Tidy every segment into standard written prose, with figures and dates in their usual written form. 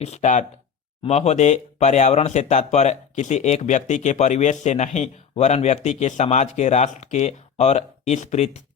Start. महोदय, पर्यावरण से तात्पर्य किसी एक व्यक्ति के परिवेश से नहीं, वरन व्यक्ति के, समाज के, राष्ट्र के और इस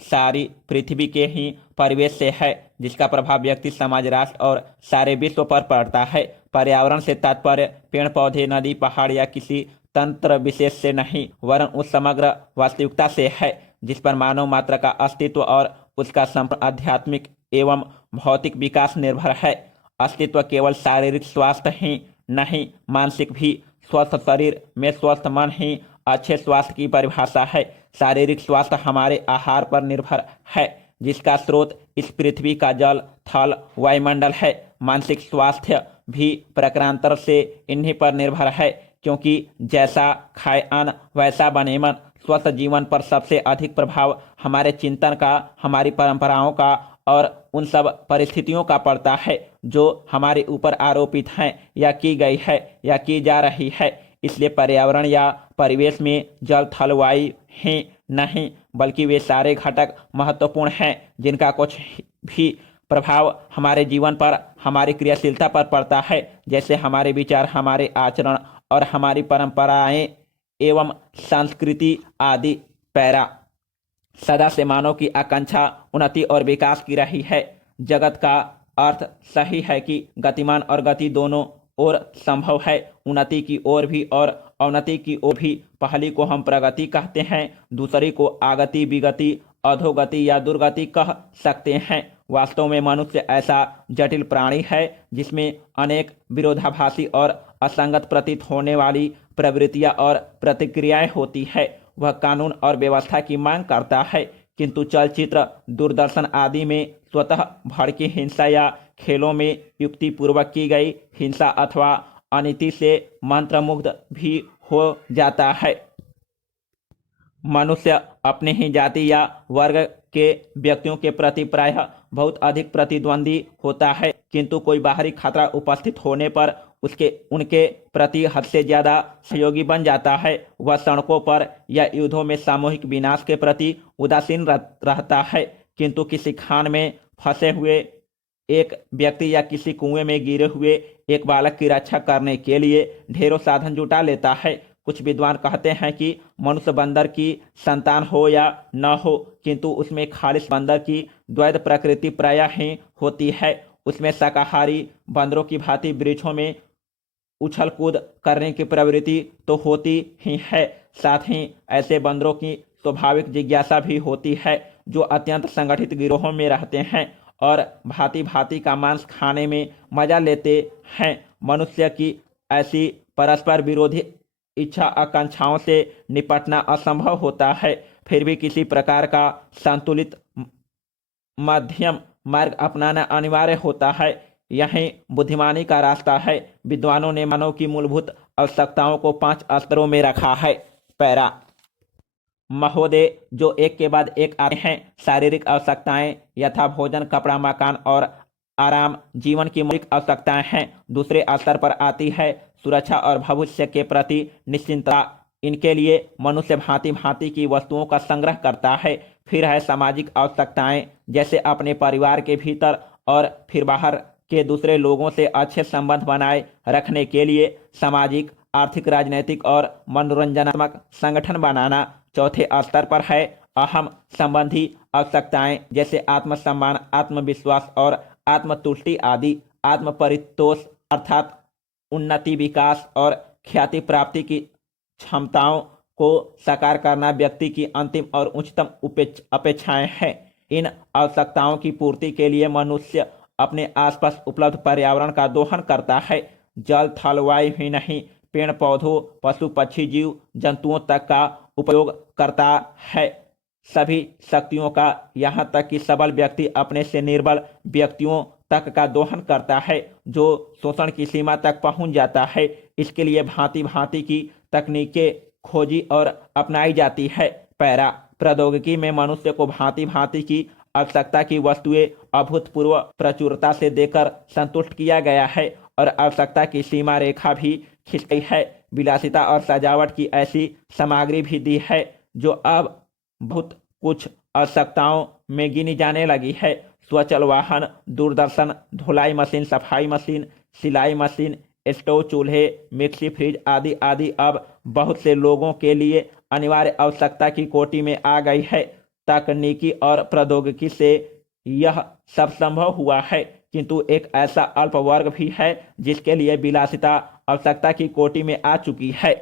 सारी पृथ्वी के ही परिवेश से है, जिसका प्रभाव व्यक्ति, समाज, राष्ट्र और सारे विश्व पर पड़ता है। पर्यावरण से तात्पर्य पेड़ पौधे, नदी, पहाड़ या किसी तंत्र विशेष से नहीं, वरन उस समग्र वास्तविकता से है जिस पर मानव मात्र का अस्तित्व और उसका संपूर्ण आध्यात्मिक एवं भौतिक विकास निर्भर है। अस्तित्व केवल शारीरिक स्वास्थ्य ही नहीं, मानसिक भी। स्वस्थ शरीर में स्वस्थ मन ही अच्छे स्वास्थ्य की परिभाषा है। शारीरिक स्वास्थ्य हमारे आहार पर निर्भर है, जिसका स्रोत इस पृथ्वी का जल, थल, वायुमंडल है। मानसिक स्वास्थ्य भी प्रकारांतर से इन्हीं पर निर्भर है, क्योंकि जैसा खाए अन्न वैसा बने मन। स्वस्थ जीवन पर सबसे अधिक प्रभाव हमारे चिंतन का, हमारी परंपराओं का और उन सब परिस्थितियों का पड़ता है जो हमारे ऊपर आरोपित हैं या की गई है या की जा रही है। इसलिए पर्यावरण या परिवेश में जल, थल, वायु ही नहीं, बल्कि वे सारे घटक महत्वपूर्ण हैं जिनका कुछ भी प्रभाव हमारे जीवन पर, हमारी क्रियाशीलता पर पड़ता है, जैसे हमारे विचार, हमारे आचरण और हमारी परंपराएं एवं संस्कृति आदि। पैरा। सदा से मानव की आकांक्षा उन्नति और विकास की रही है। जगत का अर्थ सही है कि गतिमान और गति दोनों ओर संभव है, उन्नति की ओर भी और अवनति की ओर भी। पहली को हम प्रगति कहते हैं, दूसरी को आगति, विगति, अधोगति या दुर्गति कह सकते हैं। वास्तव में मनुष्य ऐसा जटिल प्राणी है जिसमें अनेक विरोधाभासी और असंगत प्रतीत होने वाली प्रवृत्तियां और प्रतिक्रियाएं होती है। वह कानून और व्यवस्था की मांग करता है, किंतु चलचित्र, दूरदर्शन आदि में स्वतः भड़की हिंसा या खेलों में युक्तिपूर्वक की गई हिंसा अथवा अनीति से मंत्रमुग्ध भी हो जाता है। मनुष्य अपने ही जाति या वर्ग के व्यक्तियों के प्रति प्रायः बहुत अधिक प्रतिद्वंदी होता है, किंतु कोई बाहरी खतरा उपस्थित होने पर उनके प्रति हद से ज्यादा सहयोगी बन जाता है। वह सड़कों पर या युद्धों में सामूहिक विनाश के प्रति उदासीन रहता है, किंतु किसी खान में फंसे हुए एक व्यक्ति या किसी कुएं में गिरे हुए एक बालक की रक्षा करने के लिए ढेरों साधन जुटा लेता है। कुछ विद्वान कहते हैं कि मनुष्य बंदर की संतान हो या न हो, किंतु उसमें खालिश बंदर की द्वैध प्रकृति प्रायः ही होती है। उसमें शाकाहारी बंदरों की भांति वृक्षों में उछल कूद करने की प्रवृत्ति तो होती ही है, साथ ही ऐसे बंदरों की स्वाभाविक जिज्ञासा भी होती है जो अत्यंत संगठित गिरोहों में रहते हैं और भांति भांति का मांस खाने में मजा लेते हैं। मनुष्य की ऐसी परस्पर विरोधी इच्छा आकांक्षाओं से निपटना असंभव होता है, फिर भी किसी प्रकार का संतुलित मध्यम मार्ग अपनाना अनिवार्य होता है। यही बुद्धिमानी का रास्ता है। विद्वानों ने मानव की मूलभूत आवश्यकताओं को 5 स्तरों में रखा है। पैरा। महोदय, जो एक के बाद एक आते हैं। शारीरिक आवश्यकताएं यथा भोजन, कपड़ा, मकान और आराम जीवन की मौलिक आवश्यकताएं हैं। दूसरे स्तर पर आती है सुरक्षा और भविष्य के प्रति निश्चिंतता। इनके लिए मनुष्य भांति भांति की वस्तुओं का संग्रह करता है। फिर है सामाजिक आवश्यकताएं, जैसे अपने परिवार के भीतर और फिर बाहर के दूसरे लोगों से अच्छे संबंध बनाए रखने के लिए सामाजिक, आर्थिक, राजनैतिक और मनोरंजनात्मक संगठन बनाना। चौथे स्तर पर है अहम संबंधी आवश्यकताएं, जैसे आत्मसम्मान, आत्मविश्वास और आत्मतुष्टि आदि। आत्म परितोष अर्थात उन्नति, विकास और ख्याति प्राप्ति की क्षमताओं को साकार करना व्यक्ति की अंतिम और उच्चतम अपेक्षाएं हैं। इन आवश्यकताओं की पूर्ति के लिए मनुष्य अपने आसपास उपलब्ध पर्यावरण का दोहन करता है। जल, थल, वायु ही नहीं, पेड़ पौधों, पशु पक्षी, जीव जंतुओं तक का उपयोग करता है। सभी शक्तियों का, यहाँ तक कि सबल व्यक्ति अपने से निर्बल व्यक्तियों तक का दोहन करता है, जो शोषण की सीमा तक पहुंच जाता है। इसके लिए भांति भांति की तकनीकें खोजी और अपनाई जाती है। पैरा। प्रौद्योगिकी में मनुष्य को भांति भांति की आवश्यकता की वस्तुएं अभूतपूर्व प्रचुरता से देकर संतुष्ट किया गया है और आवश्यकता की सीमा रेखा भी खिंच गई है। विलासिता और सजावट की ऐसी सामग्री भी दी है जो अब बहुत कुछ आवश्यकताओं में गिनी जाने लगी है। स्वचल वाहन, दूरदर्शन, धुलाई मशीन, सफाई मशीन, सिलाई मशीन, स्टोव, चूल्हे, मिक्सी, फ्रिज आदि आदि अब बहुत से लोगों के लिए अनिवार्य आवश्यकता की कोटि में आ गई है। तकनीकी और प्रौद्योगिकी से यह सब संभव हुआ है, किंतु एक ऐसा अल्प वर्ग भी है जिसके लिए विलासिता आवश्यकता की कोटि में आ चुकी है।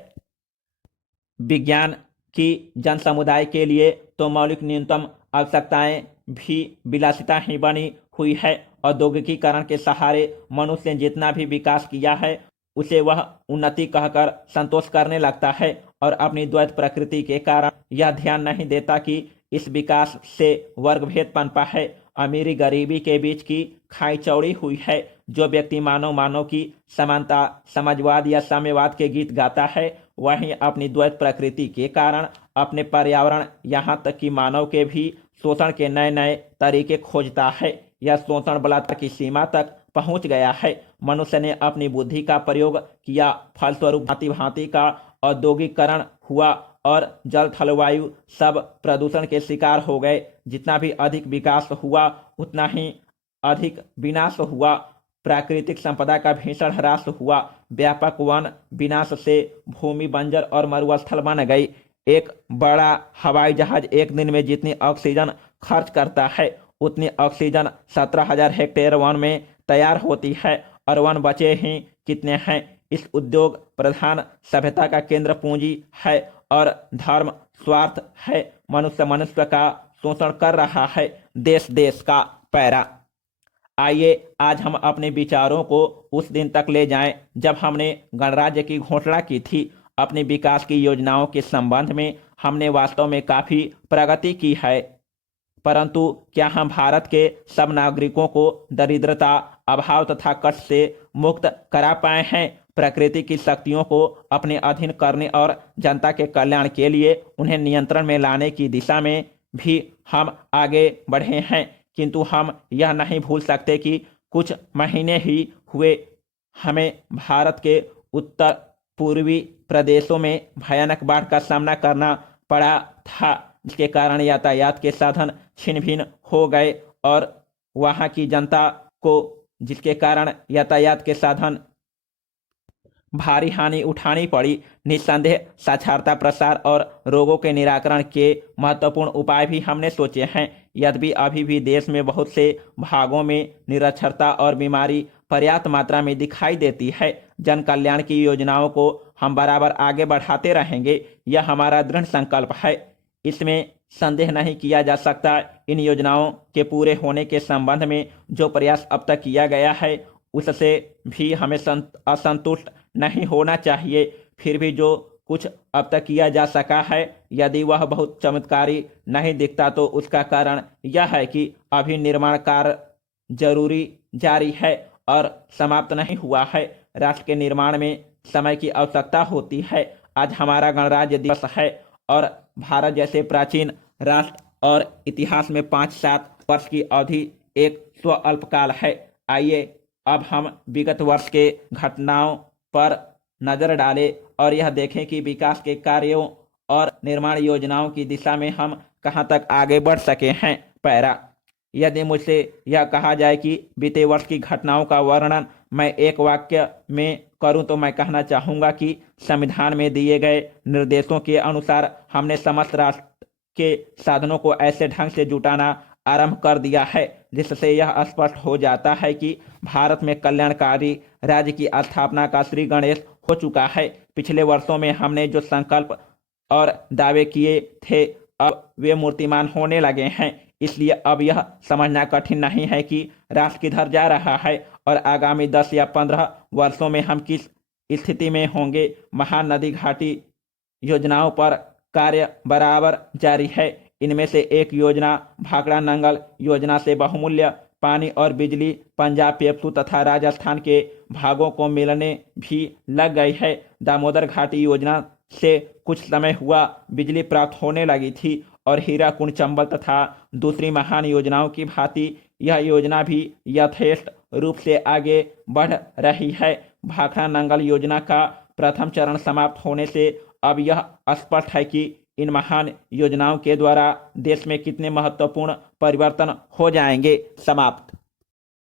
विज्ञान की जन समुदाय के लिए तो मौलिक न्यूनतम आवश्यकताएं भी विलासिता ही बनी हुई है। औद्योगिकीकरण के सहारे मनुष्य ने जितना भी विकास किया है उसे वह उन्नति कहकर संतोष करने लगता है और अपनी द्वैत प्रकृति के कारण यह ध्यान नहीं देता कि इस विकास से वर्गभेद पनपा है। अमीरी गरीबी के बीच की खाई चौड़ी हुई है। जो व्यक्ति मानव मानव की समानता, समाजवाद या साम्यवाद के गीत गाता है, वहीं अपनी द्वैत प्रकृति के कारण अपने पर्यावरण, यहाँ तक कि मानव के भी शोषण के नए नए तरीके खोजता है। यह शोषण बलात्कार की सीमा तक पहुंच गया है। मनुष्य ने अपनी बुद्धि का प्रयोग किया, फलस्वरूप भांति भांति का औद्योगिकरण हुआ और जल थल वायु सब प्रदूषण के शिकार हो गए। जितना भी अधिक विकास हुआ उतना ही अधिक विनाश हुआ। प्राकृतिक संपदा का भीषण ह्रास हुआ। व्यापक वन विनाश से भूमि बंजर और मरुस्थल बन गई। एक बड़ा हवाई जहाज एक दिन में जितनी ऑक्सीजन खर्च करता है उतनी ऑक्सीजन 17,000 हेक्टेयर वन में तैयार होती है और वन बचे ही कितने हैं। इस उद्योग प्रधान सभ्यता का केंद्र पूंजी है और धर्म स्वार्थ है। मनुष्य मनुष्य का शोषण कर रहा है, देश देश का पैरा। आइए आज हम अपने विचारों को उस दिन तक ले जाएं जब हमने गणराज्य की घोषणा की थी। अपनी विकास की योजनाओं के संबंध में हमने वास्तव में काफी प्रगति की है, परंतु क्या हम भारत के सब नागरिकों को दरिद्रता, अभाव तथा कष्ट से मुक्त करा पाए हैं? प्रकृति की शक्तियों को अपने अधीन करने और जनता के कल्याण के लिए उन्हें नियंत्रण में लाने की दिशा में भी हम आगे बढ़े हैं, किंतु हम यह नहीं भूल सकते कि कुछ महीने ही हुए हमें भारत के उत्तर पूर्वी प्रदेशों में भयानक बाढ़ का सामना करना पड़ा था, जिसके कारण यातायात के साधन छिन्न भिन्न हो गए और वहां की जनता को जिसके कारण यातायात के साधन भारी हानि उठानी पड़ी। निस्संदेह साक्षरता प्रसार और रोगों के निराकरण के महत्वपूर्ण उपाय भी हमने सोचे हैं। यद्यपि अभी भी देश में बहुत से भागों में निरक्षरता और बीमारी पर्याप्त मात्रा में दिखाई देती है। जन कल्याण की योजनाओं को हम बराबर आगे बढ़ाते रहेंगे, यह हमारा दृढ़ संकल्प है। इसमें संदेह नहीं किया जा सकता। इन योजनाओं के पूरे होने के संबंध में जो प्रयास अब तक किया गया है उससे भी हमें असंतुष्ट नहीं होना चाहिए। फिर भी जो कुछ अब तक किया जा सका है, यदि वह बहुत चमत्कारी नहीं दिखता तो उसका कारण यह है कि अभी निर्माण कार्य जरूरी जारी है और समाप्त नहीं हुआ है। राष्ट्र के निर्माण में समय की आवश्यकता होती है। आज हमारा गणराज्य दिवस है और भारत जैसे प्राचीन राष्ट्र और इतिहास में 5-7 वर्ष की अवधि एक स्वअल्पकाल है। आइए अब हम विगत वर्ष के घटनाओं पर नजर डालें और यह देखें कि विकास के कार्यों और निर्माण योजनाओं की दिशा में हम कहां तक आगे बढ़ सके हैं। पैरा। यदि मुझसे यह कहा जाए कि बीते वर्ष की घटनाओं का वर्णन मैं एक वाक्य में करूं तो मैं कहना चाहूंगा कि संविधान में दिए गए निर्देशों के अनुसार हमने समस्त राष्ट्र के साधनों को ऐसे ढंग से जुटाना आरंभ कर दिया है जिससे यह स्पष्ट हो जाता है कि भारत में कल्याणकारी राज्य की स्थापना का श्री गणेश हो चुका है। पिछले वर्षों में हमने जो संकल्प और दावे किए थे अब वे मूर्तिमान होने लगे हैं। इसलिए अब यह समझना कठिन नहीं है कि राष्ट्र किधर जा रहा है और आगामी 10 या 15 वर्षों में हम किस स्थिति में होंगे। महानदी घाटी योजनाओं पर कार्य बराबर जारी है। इनमें से एक योजना भाखड़ा नंगल योजना से बहुमूल्य पानी और बिजली पंजाब, पेप्सू तथा राजस्थान के भागों को मिलने भी लग गई है। दामोदर घाटी योजना से कुछ समय हुआ बिजली प्राप्त होने लगी थी और हीराकुंड, चंबल तथा दूसरी महान योजनाओं की भांति यह योजना भी यथेष्ट रूप से आगे बढ़ रही है। भाखड़ा नंगल योजना का प्रथम चरण समाप्त होने से अब यह स्पष्ट है कि इन महान योजनाओं के द्वारा देश में कितने महत्वपूर्ण परिवर्तन हो जाएंगे। समाप्त।